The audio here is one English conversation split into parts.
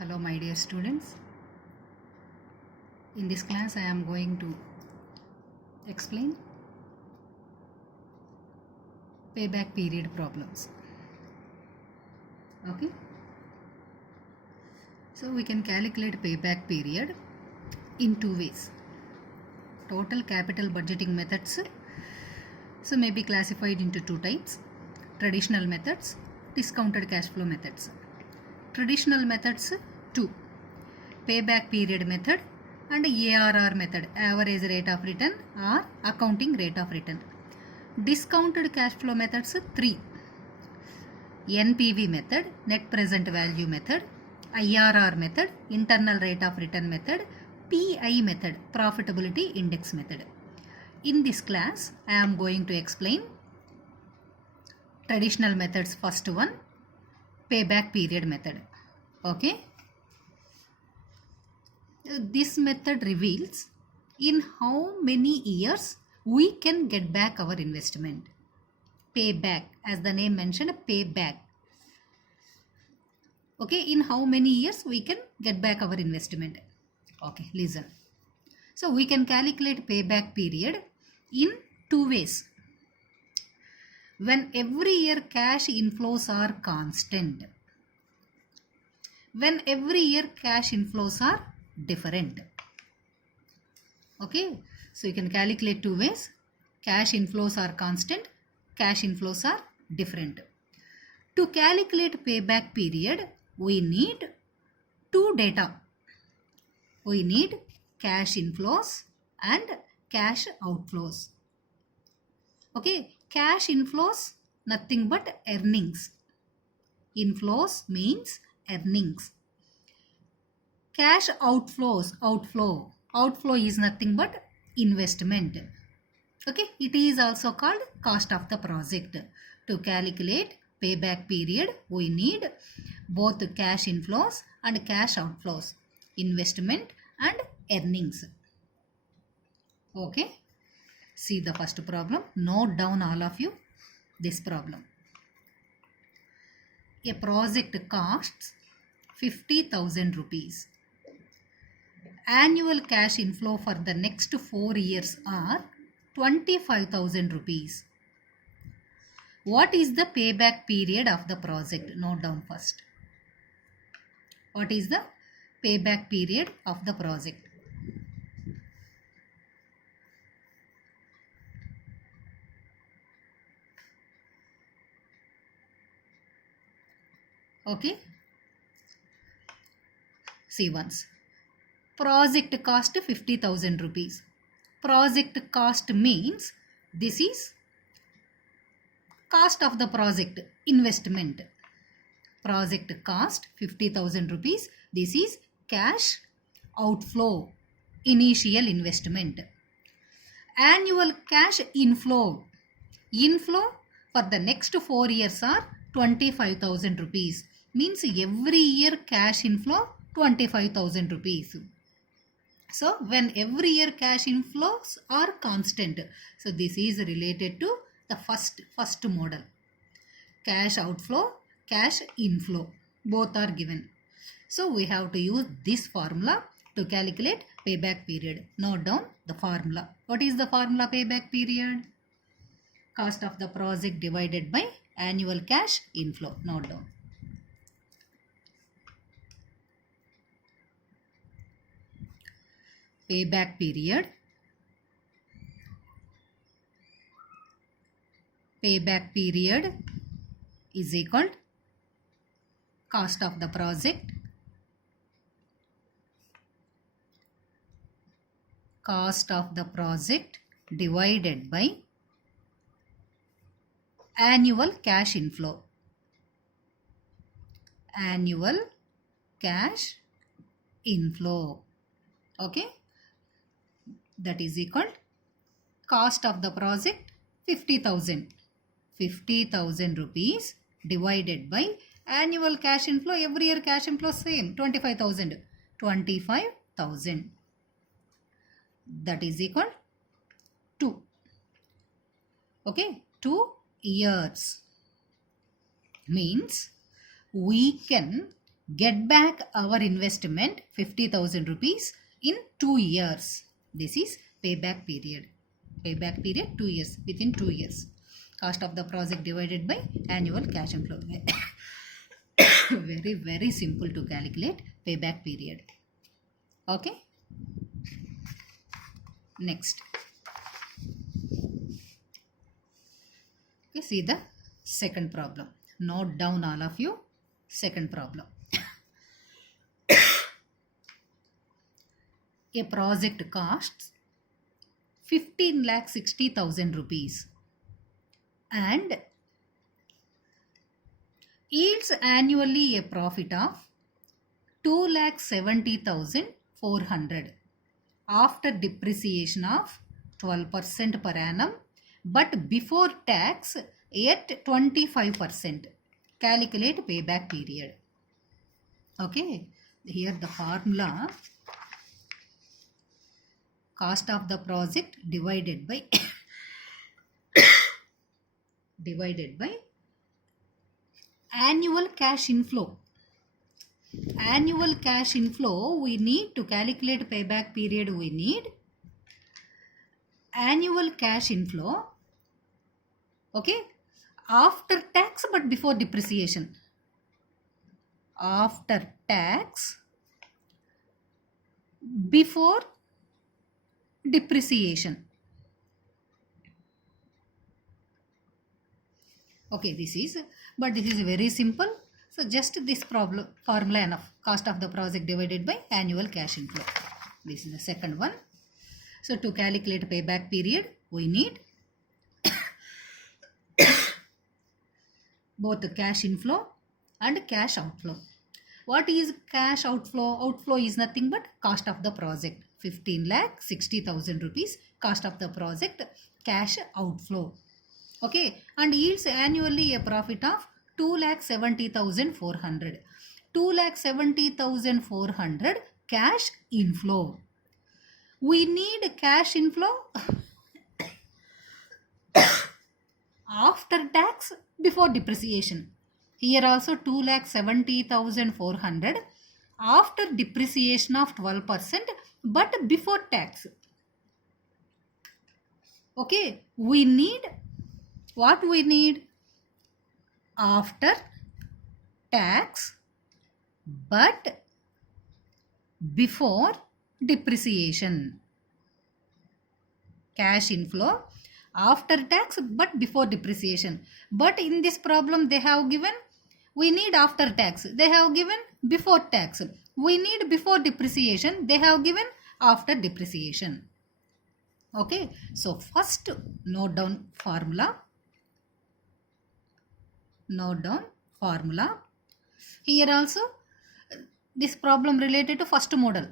Hello my dear students. In this class I am going to explain payback period problems. Okay. So we can calculate payback period in two ways. Total capital budgeting methods so may be classified into two types: traditional methods, discounted cash flow methods. Traditional methods two: payback period method and ARR method, average rate of return or accounting rate of return. Discounted cash flow methods three: NPV method, net present value method; IRR method, internal rate of return method; PI method, profitability index method. In this class I am going to explain traditional methods. First one, payback period method. Okay. This method reveals in how many years we can get back our investment. Payback, as the name mentioned, payback. Okay, in how many years we can get back our investment. Okay, listen. So we can calculate payback period in two ways. When every year cash inflows are constant. When every year cash inflows are different. Okay, so you can calculate two ways: cash inflows are constant, cash inflows are different. To calculate payback period, we need two data. We need cash inflows and cash outflows. Okay, cash inflows nothing but earnings. Inflows means earnings. Cash outflows, outflow is nothing but investment. Okay, it is also called cost of the project. To calculate payback period, we need both cash inflows and cash outflows, investment and earnings. Okay, see the first problem. Note down all of you this problem. A project costs 50,000 rupees. Annual cash inflow for the next 4 years are 25,000 rupees. What is the payback period of the project? Note down first. What is the payback period of the project? Okay. See once. Project cost 50,000 rupees. Project cost means this is cost of the project, investment. Project cost 50,000 rupees. This is cash outflow, initial investment. Annual cash inflow. Inflow for the next 4 years are 25,000 rupees. Means every year cash inflow 25,000 rupees. So when every year cash inflows are constant. So this is related to the first model. Cash outflow, cash inflow, both are given. So we have to use this formula to calculate payback period. Note down the formula. What is the formula payback period? Cost of the project divided by annual cash inflow. Note down. Payback period. Payback period is equal to cost of the project, cost of the project divided by annual cash inflow. Annual cash inflow. Okay, that is equal to cost of the project 50,000. 50,000 rupees divided by annual cash inflow. Every year cash inflow same, 25,000. 25,000. That is equal to 2. Okay, 2 years. Means we can get back our investment 50,000 rupees in 2 years. This is payback period. Payback period 2 years, within 2 years. Cost of the project divided by annual cash inflow. Very, very simple to calculate payback period. Okay. Next. Okay, see the second problem. Note down all of you. Second problem. A project costs 15,60,000 rupees and yields annually a profit of 2,70,400 after depreciation of 12% per annum, but before tax at 25%. Calculate payback period. Okay, here the formula: cost of the project divided by annual cash inflow. Annual cash inflow, we need to calculate payback period. We need annual cash inflow, okay, after tax but before depreciation. After tax before depreciation. Okay, this is very simple. So just this problem formula enough. Cost of the project divided by annual cash inflow. This is the second one. So to calculate payback period, we need both the cash inflow and cash outflow. What is cash outflow? Outflow is nothing but cost of the project. 15,60,000 rupees cost of the project, cash outflow. Okay, and yields annually a profit of 2,70,400. 2,70,400 cash inflow. We need cash inflow after tax before depreciation. Here also 2,70,400 after depreciation of 12% but before tax. Okay, we need what we need? After tax but before depreciation. Cash inflow after tax but before depreciation. But in this problem they have given we need after tax. They have given before tax. We need before depreciation. They have given after depreciation. Okay, so first note down formula. Note down formula. Here also this problem related to first model.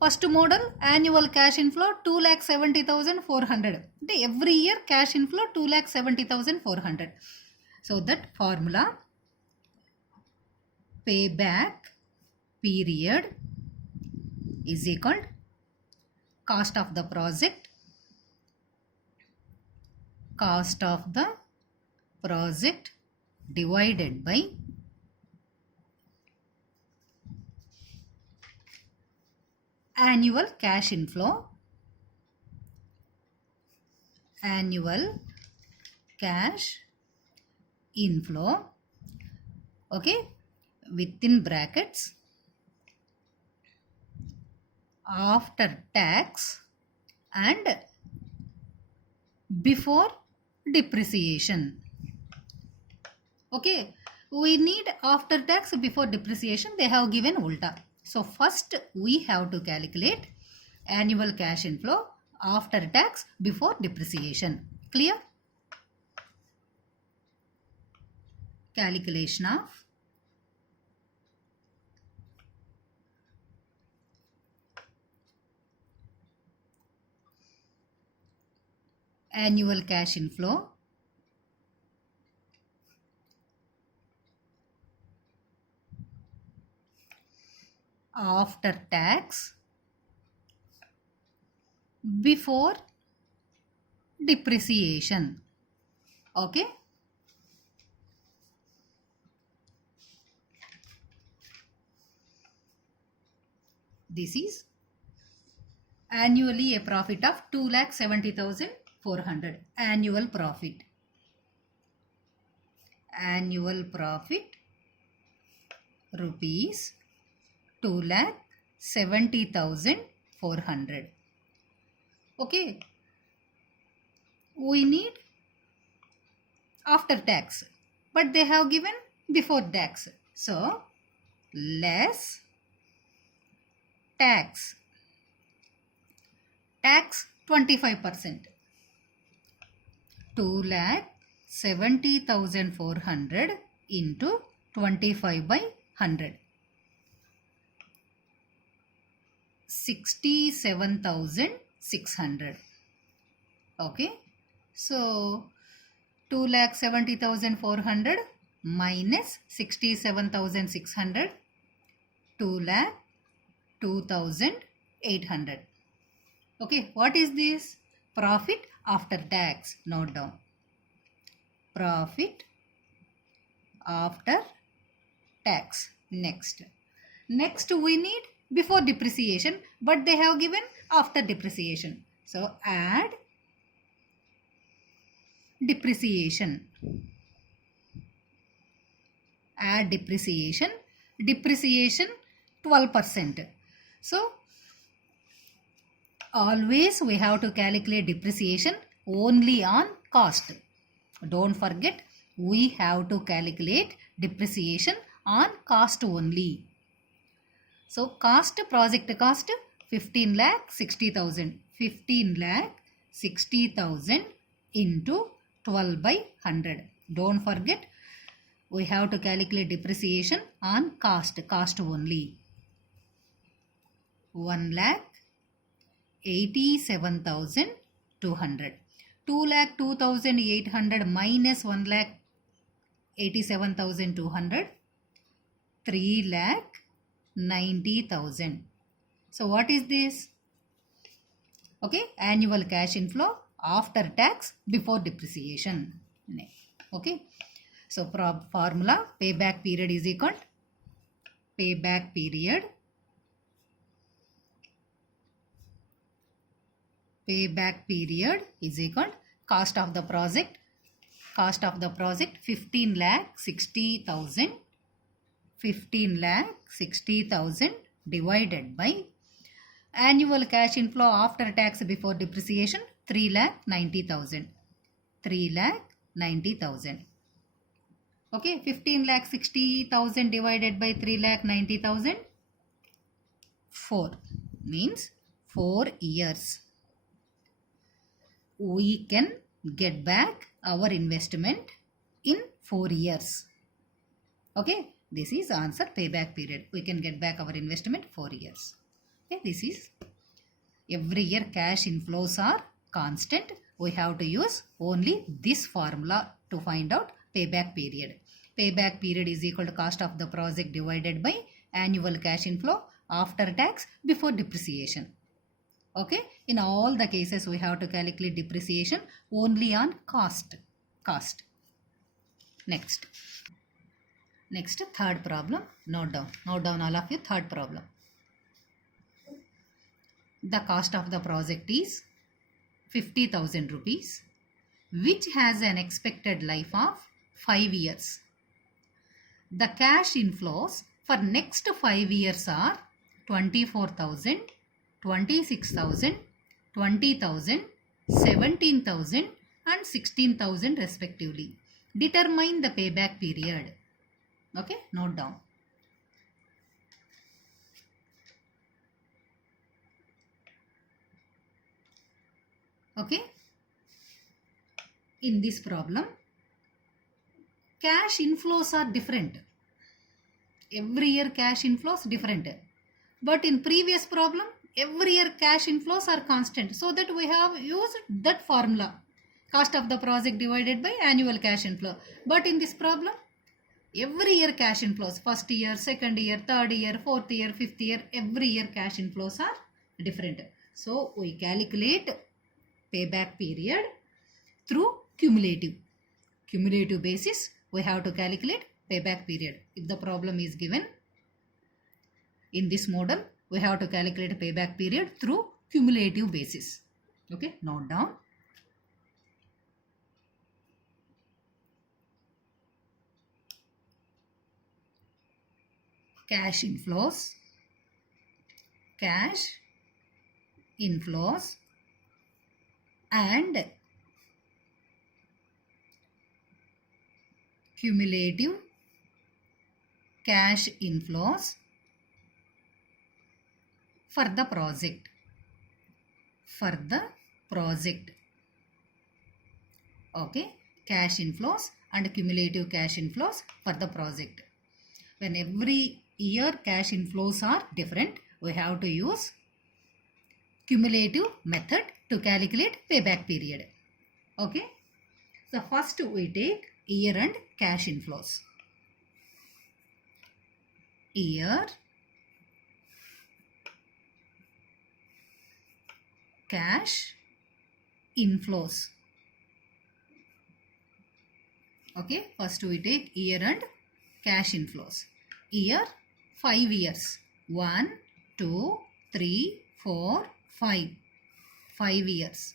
First model, annual cash inflow 2,70,400. Every year cash inflow 2,70,400. So that formula, payback period is equal to cost of the project divided by annual cash inflow. Annual cash inflow, okay, within brackets, after tax and before depreciation. Okay, we need after tax before depreciation. They have given ulta. So first we have to calculate annual cash inflow after tax before depreciation. Clear? Calculation of annual cash inflow after tax before depreciation. Okay. This is annually a profit of 2,70,400. Annual profit. Annual profit rupees 2,70,400. Okay. We need after tax, but they have given before tax. So, less tax. Tax 25%. 2,70,400 into 25 by 100. 67,600. Okay. So, 2,70,400 minus 67,600, 2,02,800. Okay, what is this? Profit after tax. Note down. Profit after tax. Next we need before depreciation, but they have given after depreciation. So, add depreciation. Add depreciation. Depreciation 12%. So, always we have to calculate depreciation only on cost. Don't forget, we have to calculate depreciation on cost only. So, cost, project cost 15,60,000. 15,60,000 into 12 by 100. Don't forget, we have to calculate depreciation on cost only. 1,87,200. 2,02,800 minus 1,87,200. 3,90,000. So, what is this? Okay, annual cash inflow after tax before depreciation. Okay, so formula payback period is equal to payback period is equal to cost of the project 15,60,000 divided by annual cash inflow after tax before depreciation 3,90,000. 3,90,000. Okay, 15,60,000 divided by 3,90,000. 4 means 4 years. We can get back our investment in 4 years. Okay, this is answer payback period. We can get back our investment 4 years. Okay, this is every year cash inflows are constant. We have to use only this formula to find out payback period. Payback period is equal to cost of the project divided by annual cash inflow after tax before depreciation. Okay, in all the cases we have to calculate depreciation only on cost. Next, third problem. Note down all of you. Third problem. The cost of the project is 50,000 rupees, which has an expected life of 5 years. The cash inflows for next 5 years are 24,000, 26,000, 20,000, 17,000 and 16,000 respectively. Determine the payback period. Okay, note down. Okay, in this problem, cash inflows are different. Every year cash inflows different. But in previous problem, every year cash inflows are constant. So that we have used that formula. Cost of the project divided by annual cash inflow. But in this problem, every year cash inflows, first year, second year, third year, fourth year, fifth year, every year cash inflows are different. So we calculate payback period through cumulative basis. We have to calculate payback period. If the problem is given in this model, we have to calculate payback period through cumulative basis. Okay, note down. Cash inflows, and cumulative cash inflows for the project. Okay, cash inflows and cumulative cash inflows for the project. When every year cash inflows are different, we have to use cumulative method to calculate payback period. Okay, so first we take year end cash inflows. Year cash inflows. Okay, first we take year end cash inflows. Year 5 years. 1, 2, 3, 4, 5. 5 years.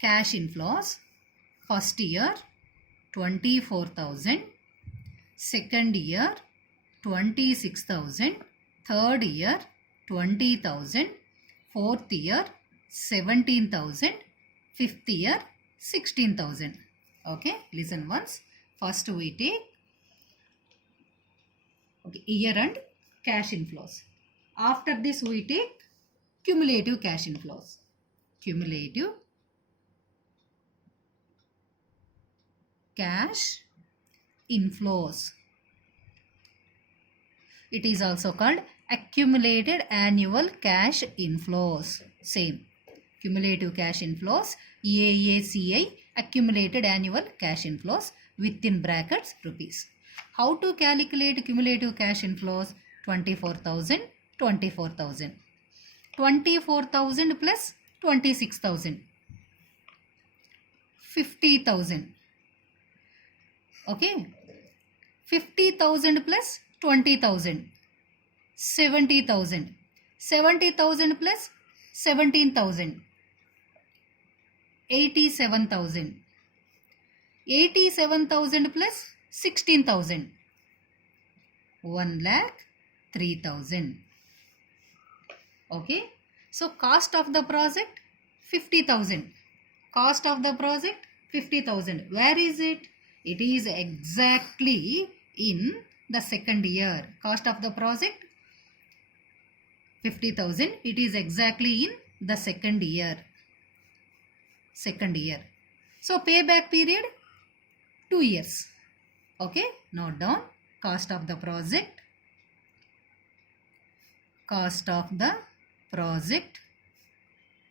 Cash inflows. First year 24,000. Second year 26,000. Third year 20,000. Fourth year 17,000. Fifth year 16,000. Okay, listen once. First we take year end cash inflows. After this we take cumulative cash inflows. Cumulative cash inflows. It is also called accumulated annual cash inflows. Same. Cumulative cash inflows, AACI, accumulated annual cash inflows, within brackets rupees. How to calculate cumulative cash inflows? 24,000, 24,000. 24,000 plus 26,000. 50,000. Okay. 50,000 plus 20,000. 70,000. 70,000 plus 17,000. 87,000. 87,000 plus 16,000. 1,03,000. Okay. So cost of the project 50,000. Cost of the project 50,000. Where is it? It is exactly in the second year. Cost of the project 50,000. It is exactly in the second year. So payback period 2 years. Okay, note down. Cost of the project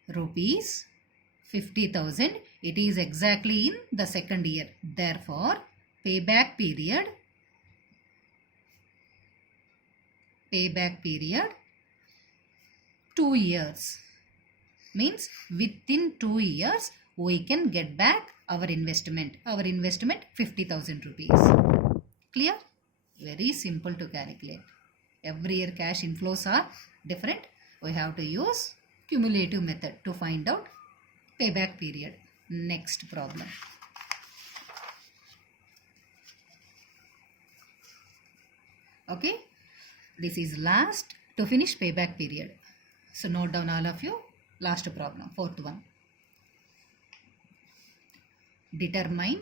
rupees 50,000. It is exactly in the second year. Therefore, payback period 2 years. Means within 2 years we can get back our investment. Our investment 50,000 rupees. Clear? Very simple to calculate. Every year cash inflows are different. We have to use cumulative method to find out payback period. Next problem. Okay. This is last to finish payback period. So note down all of you. Last problem, fourth one. Determine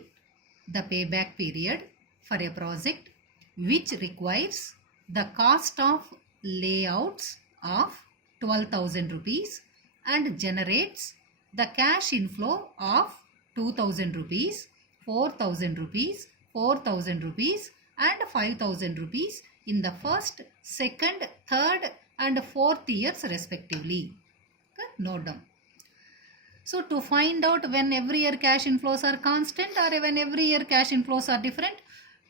the payback period for a project which requires the cost of layouts of 12,000 rupees and generates the cash inflow of 2,000 rupees, 4,000 rupees, 4,000 rupees and 5,000 rupees in the first, second, third and fourth years respectively. Okay, note down. So to find out when every year cash inflows are constant or when every year cash inflows are different,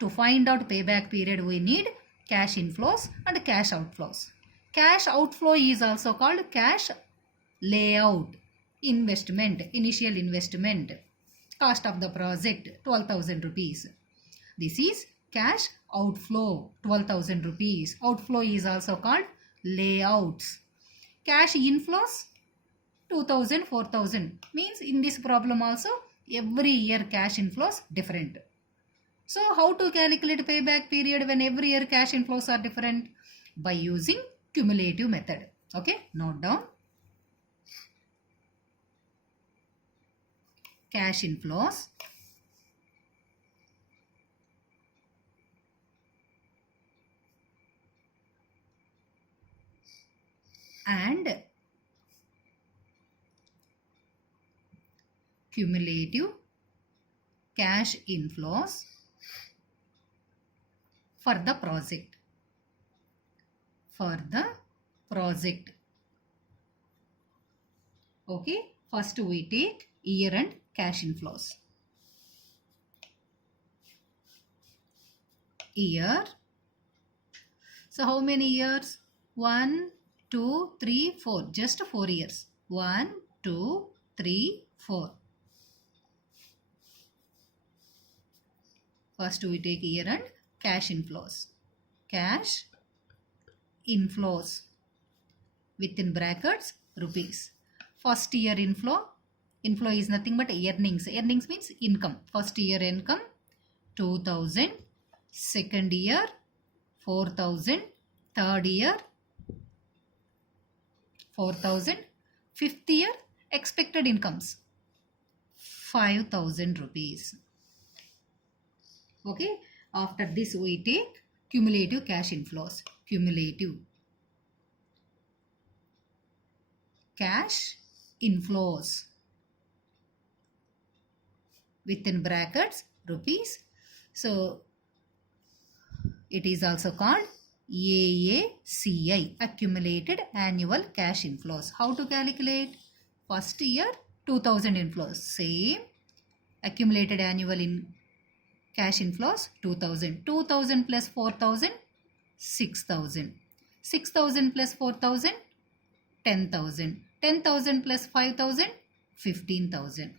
to find out payback period we need cash inflows and cash outflows. Cash outflow is also called cash layout, investment, initial investment, cost of the project 12,000 rupees. This is cash outflow 12,000 rupees. Outflow is also called layouts. Cash inflows 2000, 4000 means in this problem also every year cash inflows different. So how to calculate payback period when every year cash inflows are different? By using cumulative method. Okay, note down. Cash inflows and cumulative cash inflows for the project. Okay, first we take year end cash inflows. Year. So how many years? 1, 2, 3, 4. Just 4 years. 1, 2, 3, 4. First we take year end cash inflows. Cash inflows within brackets rupees. First year inflow is nothing but earnings. Earnings means income. First year income 2000, second year 4000, third year 4000, fifth year expected incomes 5000 rupees. Okay, after this we take cumulative cash inflows. Cumulative cash inflows within brackets rupees. So it is also called AACI, accumulated annual cash inflows. How to calculate? First year 2000 inflows, same accumulated annual cash inflows 2000. 2000 plus 4000 6000. 6000 plus 4000 10,000. 10,000 plus 5,000 15,000.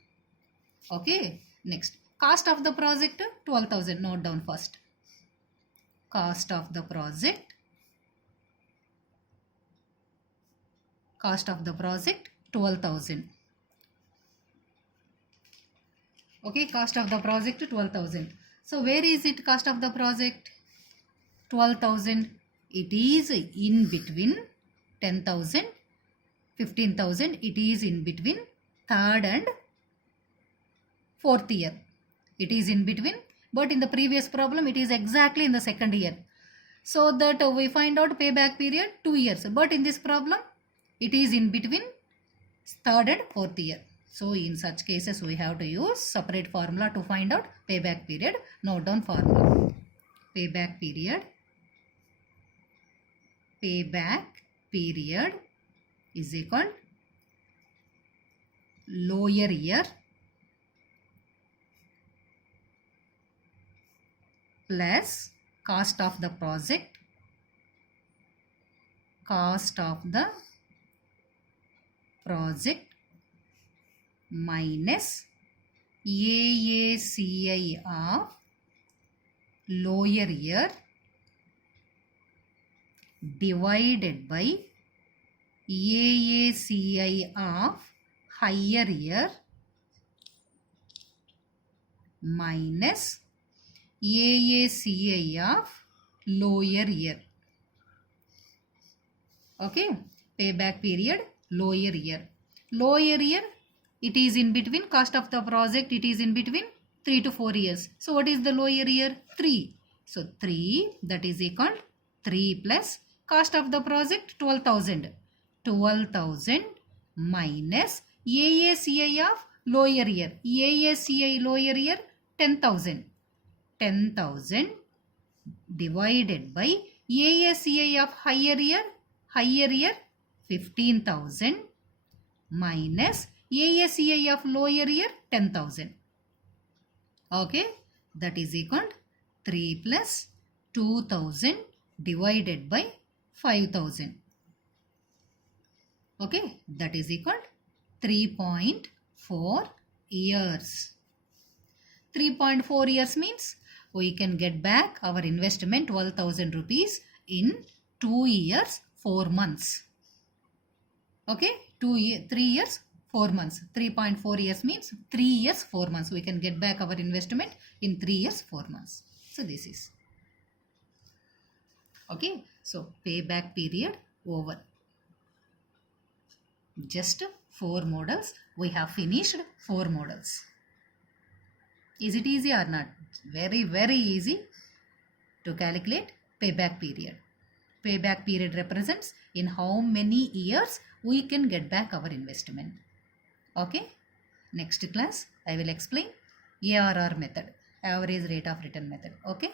Okay, next cost of the project 12,000. Note down first. Cost of the project 12,000. Okay, cost of the project 12,000. So where is it cost of the project? 12,000. It is in between 10,000, 15,000. It is in between third and fourth year. It is in between, but in the previous problem it is exactly in the second year. So that we find out payback period 2 years. But in this problem it is in between third and fourth year. So in such cases we have to use separate formula to find out payback period. Note down formula. Payback period is equal lower year plus cost of the project minus AACI of lower year divided by AACI of higher year minus AACI of lower year. Okay, payback period lower year. Lower year, it is in between cost of the project, it is in between 3 to 4 years. So what is the lower year? 3. So 3, that is equal 3 plus cost of the project 12,000. 12,000 minus AACI of lower year. AACI lower year 10,000. 10,000 divided by AACI of higher year 15,000 minus AACI of lower year 10,000. Okay, that is equal 3 plus 2,000 divided by 5,000. Okay, that is equal 3.4 years. 3.4 years means we can get back our investment 12,000 rupees in 2 years 4 months. Okay, 3 years, 4 months. 3.4 years means 3 years, 4 months. We can get back our investment in 3 years, 4 months. So this is. Okay, so payback period over. Just 4 models. We have finished 4 models. Is it easy or not? Very, very easy to calculate payback period. Payback period represents in how many years we can get back our investment. Okay. Next class I will explain ARR method, average rate of return method. Okay.